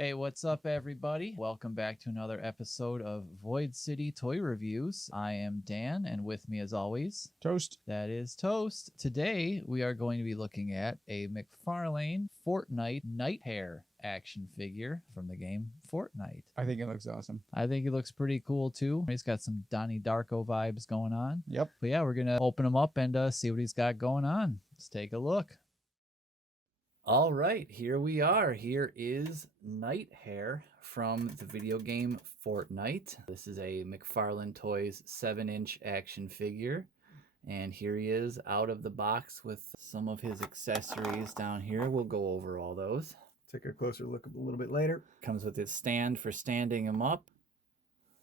Hey, what's up, everybody? Welcome back to another episode of Void City Toy Reviews. I am Dan, and with me, as always, Toast. that is Toast. Today, we are going to be looking at a McFarlane Fortnite Nitehare action figure from the game Fortnite. I think it looks awesome. I think it looks pretty cool, too. He's got some Donnie Darko vibes going on. Yep. But yeah, we're going to open him up and see what he's got going on. Let's take a look. All right, here we are. Here is Nitehare from the video game Fortnite. This is a McFarlane Toys 7-inch action figure. And here he is out of the box with some of his accessories down here. We'll go over all those. Take a closer look a little bit later. Comes with his stand for standing him up.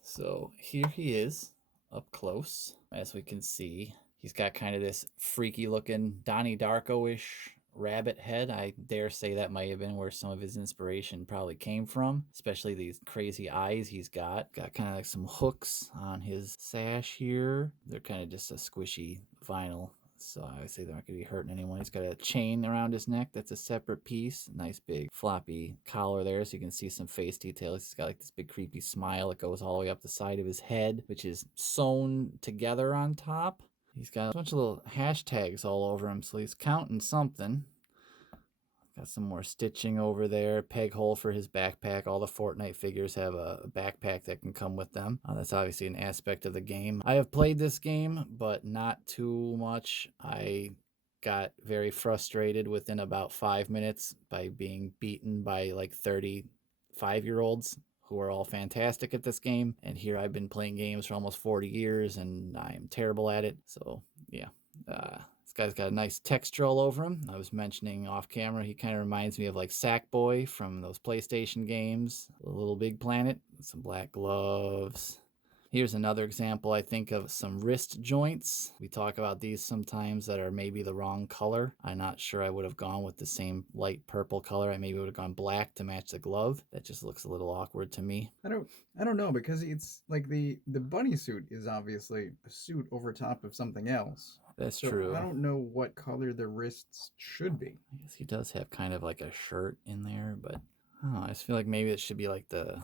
So here he is up close. As we can see, he's got kind of this freaky looking Donnie Darko-ish rabbit head. I dare say that might have been where some of his inspiration probably came from, especially these crazy eyes he's got. Got kind of like some hooks on his sash here. They're kind of just a squishy vinyl, so I would say they're not going to be hurting anyone. He's got a chain around his neck that's a separate piece. Nice big floppy collar there, so you can see some face details. He's got like this big creepy smile that goes all the way up the side of his head, which is sewn together on top. He's got a bunch of little hashtags all over him, so he's counting something. Got some more stitching over there. Peg hole for his backpack. All the Fortnite figures have a backpack that can come with them. That's obviously an aspect of the game. I have played this game, but not too much. I got very frustrated within about 5 minutes by being beaten by like 35-year-olds who are all fantastic at this game. And here I've been playing games for almost 40 years and I am terrible at it. So yeah, this guy's got a nice texture all over him. I was mentioning off camera, he kind of reminds me of like Sackboy from those PlayStation games. A Little Big Planet, some black gloves. Here's another example, I think, of some wrist joints. We talk about these sometimes that are maybe the wrong color. I'm not sure I would have gone with the same light purple color. I maybe would have gone black to match the glove. That just looks a little awkward to me. I don't know, because it's like the bunny suit is obviously a suit over top of something else. That's so true. I don't know what color the wrists should be. I guess he does have kind of like a shirt in there, but I don't know, I just feel like maybe it should be like the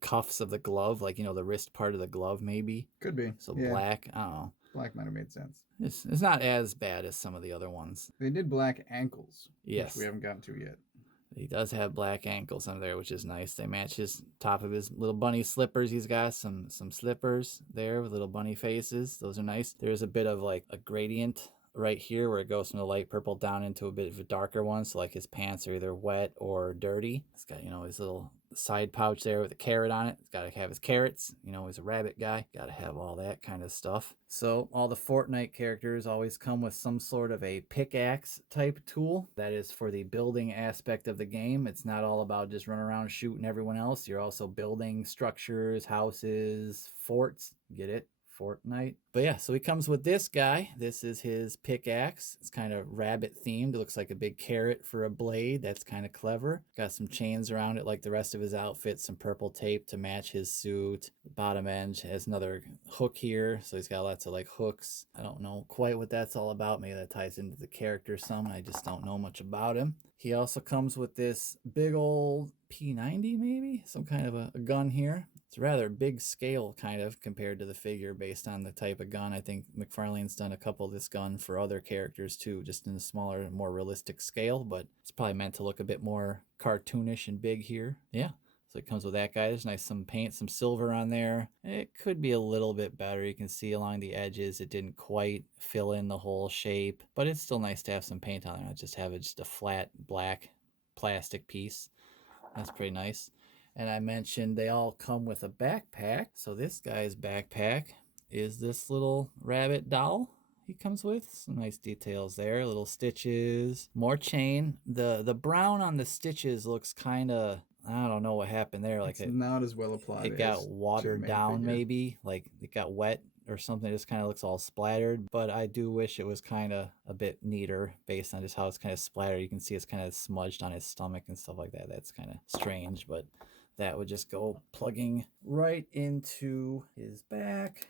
cuffs of the glove, like, you know, the wrist part of the glove maybe. Could be. So yeah. black, I don't know. Black might have made sense. It's not as bad as some of the other ones. They did black ankles, yes, which we haven't gotten to yet. He does have black ankles under there, which is nice. They match his top of his little bunny slippers. He's got some slippers there with little bunny faces. Those are nice. There's a bit of like a gradient right here where it goes from the light purple down into a bit of a darker one. So like his pants are either wet or dirty. He's got, you know, his little side pouch there with a carrot on it. He's got to have his carrots. You know, he's a rabbit guy. Got to have all that kind of stuff. So all the Fortnite characters always come with some sort of a pickaxe type tool. That is for the building aspect of the game. It's not all about just running around shooting everyone else. You're also building structures, houses, forts. Get it? Fortnite. But yeah, so he comes with this guy. This is his pickaxe. It's kind of rabbit themed. It looks like a big carrot for a blade. That's kind of clever. Got some chains around it like the rest of his outfit. Some purple tape to match his suit. The bottom end has another hook here. So he's got lots of like hooks. I don't know quite what that's all about. Maybe that ties into the character some. I just don't know much about him. He also comes with this big old P90 maybe? Some kind of a gun here. It's rather big scale kind of compared to the figure based on the type of gun. I think McFarlane's done a couple of this gun for other characters too, just in a smaller, more realistic scale, but it's probably meant to look a bit more cartoonish and big here. Yeah, so it comes with that guy. There's nice some paint, some silver on there. It could be a little bit better. You can see along the edges it didn't quite fill in the whole shape, but it's still nice to have some paint on there, not just have it just a flat black plastic piece. That's pretty nice. And I mentioned they all come with a backpack. So this guy's backpack is this little rabbit doll he comes with. Some nice details there, little stitches, more chain. The brown on the stitches looks kind of, I don't know what happened there. Like it's not as well applied. It got watered down maybe, like it got wet or something. It just kind of looks all splattered, but I do wish it was kind of a bit neater based on just how it's kind of splattered. You can see it's kind of smudged on his stomach and stuff like that. That's kind of strange, but that would just go plugging right into his back.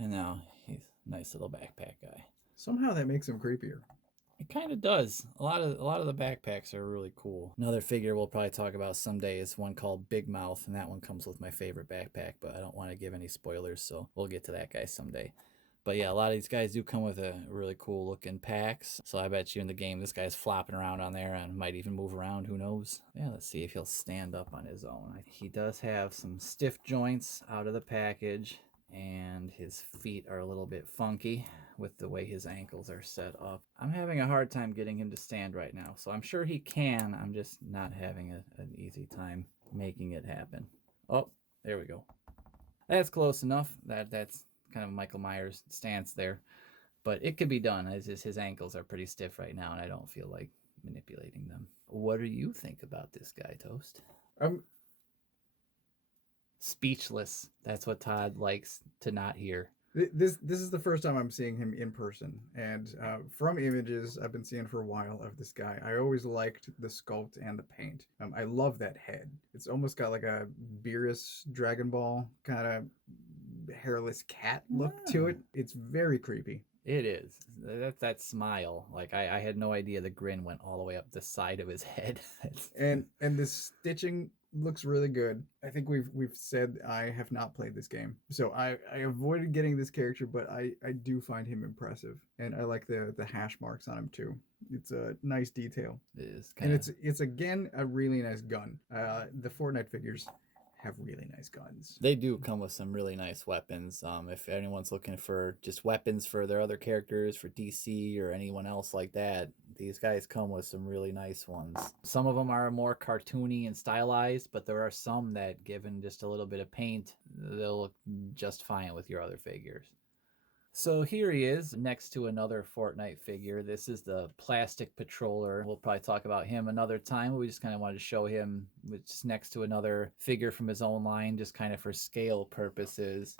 And now he's a nice little backpack guy. Somehow that makes him creepier. It kind of does. A lot of the backpacks are really cool. Another figure we'll probably talk about someday is one called Big Mouth, and that one comes with my favorite backpack. But I don't want to give any spoilers, so we'll get to that guy someday. But yeah, a lot of these guys do come with a really cool looking packs. So I bet you in the game this guy's flopping around on there and might even move around. Who knows? Yeah, let's see if he'll stand up on his own. He does have some stiff joints out of the package, and his feet are a little bit funky with the way his ankles are set up. I'm having a hard time getting him to stand right now, so I'm sure he can. I'm just not having an easy time making it happen. Oh, there we go. That's close enough. That's kind of Michael Myers' stance there, but it could be done. As his ankles are pretty stiff right now, and I don't feel like manipulating them. What do you think about this guy, Toast? Um, Speechless. That's what Todd likes to not hear. this is the first time I'm seeing him in person, and from images I've been seeing for a while of this guy, I always liked the sculpt and the paint. I love that head. It's almost got like a Beerus Dragon Ball kind of hairless cat look to it. It's very creepy. It is. That smile. Like I had no idea the grin went all the way up the side of his head. And the stitching looks really good. I think we've said I have not played this game, so I avoided getting this character, but I do find him impressive, and I like the hash marks on him too. It's a nice detail, It is and kind of. it's again a really nice gun. The Fortnite figures have really nice guns. They do come with some really nice weapons. If anyone's looking for just weapons for their other characters, for DC or anyone else like that, these guys come with some really nice ones. Some of them are more cartoony and stylized, but there are some that, given just a little bit of paint, they'll look just fine with your other figures. So here he is next to another Fortnite figure. This is the Plastic Patroller. We'll probably talk about him another time. We just kind of wanted to show him just next to another figure from his own line, just kind of for scale purposes.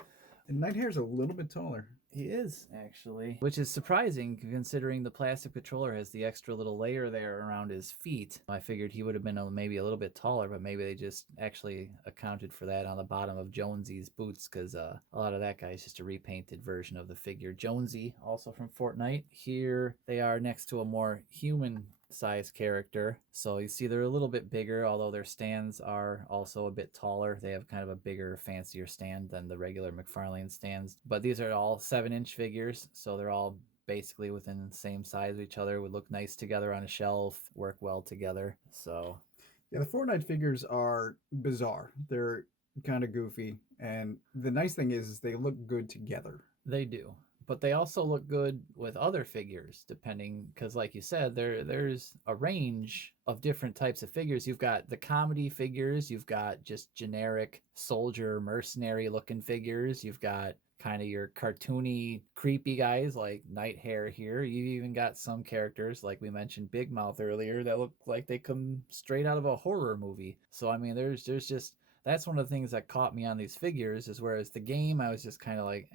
And Nitehare a little bit taller. He is, actually. Which is surprising considering the Plastic Patroller has the extra little layer there around his feet. I figured he would have been maybe a little bit taller, but maybe they just actually accounted for that on the bottom of Jonesy's boots, because a lot of that guy is just a repainted version of the figure. Jonesy, also from Fortnite. Here they are next to a more human size character. So you see they're a little bit bigger, although their stands are also a bit taller. They have kind of a bigger, fancier stand than the regular McFarlane stands. But these are all 7-inch figures, so they're all basically within the same size of each other, would look nice together on a shelf, work well together. So yeah, the Fortnite figures are bizarre. They're kind of goofy, and the nice thing is they look good together. they do. But they also look good with other figures, depending, because like you said, there's a range of different types of figures. You've got the comedy figures, you've got just generic soldier mercenary looking figures, you've got kind of your cartoony creepy guys like Nitehare here. You've even got some characters like we mentioned Big Mouth earlier that look like they come straight out of a horror movie. So I mean there's just that's one of the things that caught me on these figures, is whereas the game I was just kind of like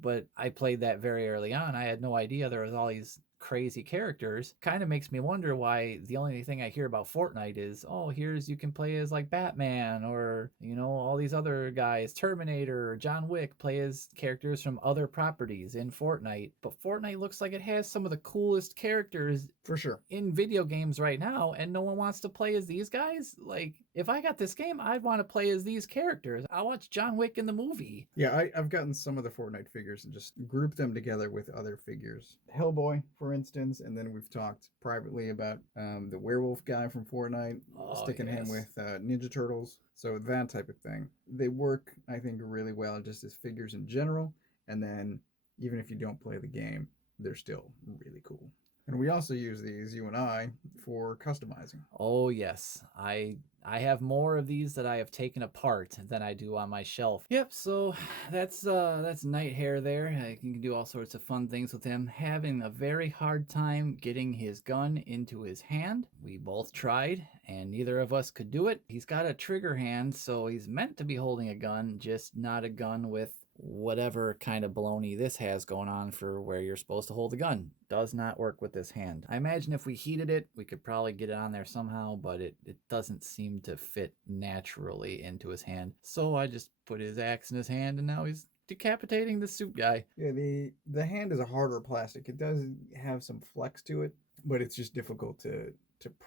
but I played that very early on. I had no idea there was all these crazy characters. Kind of makes me wonder why the only thing I hear about Fortnite is, oh, here's you can play as like Batman, or all these other guys, Terminator or John Wick, play as characters from other properties in Fortnite. But Fortnite looks like it has some of the coolest characters For sure. in video games right now, and no one wants to play as these guys. Like, if I got this game, I'd want to play as these characters. I'll watch John Wick in the movie. Yeah, I've gotten some of the Fortnite figures and just grouped them together with other figures. Hellboy, for instance, and then we've talked privately about the werewolf guy from Fortnite, sticking him with Ninja Turtles. So that type of thing. They work, I think, really well just as figures in general. And then even if you don't play the game, they're still really cool. And we also use these, you and I, for customizing. Oh yes, I have more of these that I have taken apart than I do on my shelf. Yep, so that's Nitehare there. You can do all sorts of fun things with him. Having a very hard time getting his gun into his hand. We both tried, and neither of us could do it. He's got a trigger hand, so he's meant to be holding a gun, just not a gun with whatever kind of baloney this has going on for where you're supposed to hold the gun. Does not work with this hand. I imagine if we heated it, we could probably get it on there somehow, but it doesn't seem to fit naturally into his hand. So I just put his axe in his hand, and now he's decapitating the suit guy. Yeah, the hand is a harder plastic. It does have some flex to it, but it's just difficult to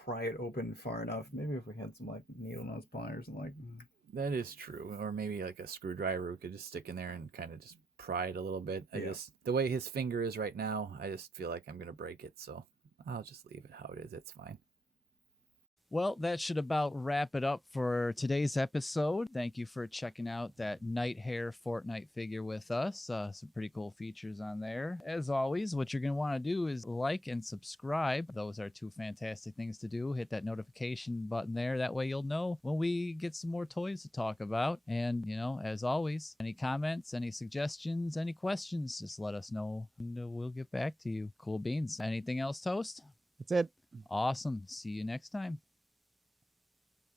pry it open far enough. Maybe if we had some like needle nose pliers and like That is true. Or maybe like a screwdriver we could just stick in there and kind of just pry it a little bit. I just, the way his finger is right now, I just feel like I'm going to break it. So I'll just leave it how it is. It's fine. Well, that should about wrap it up for today's episode. Thank you for checking out that Nitehare Fortnite figure with us. Some pretty cool features on there. As always, what you're going to want to do is like and subscribe. Those are two fantastic things to do. Hit that notification button there. That way you'll know when we get some more toys to talk about. And, you know, as always, any comments, any suggestions, any questions, just let us know and we'll get back to you. Cool beans. Anything else, Toast? that's it. Awesome. See you next time.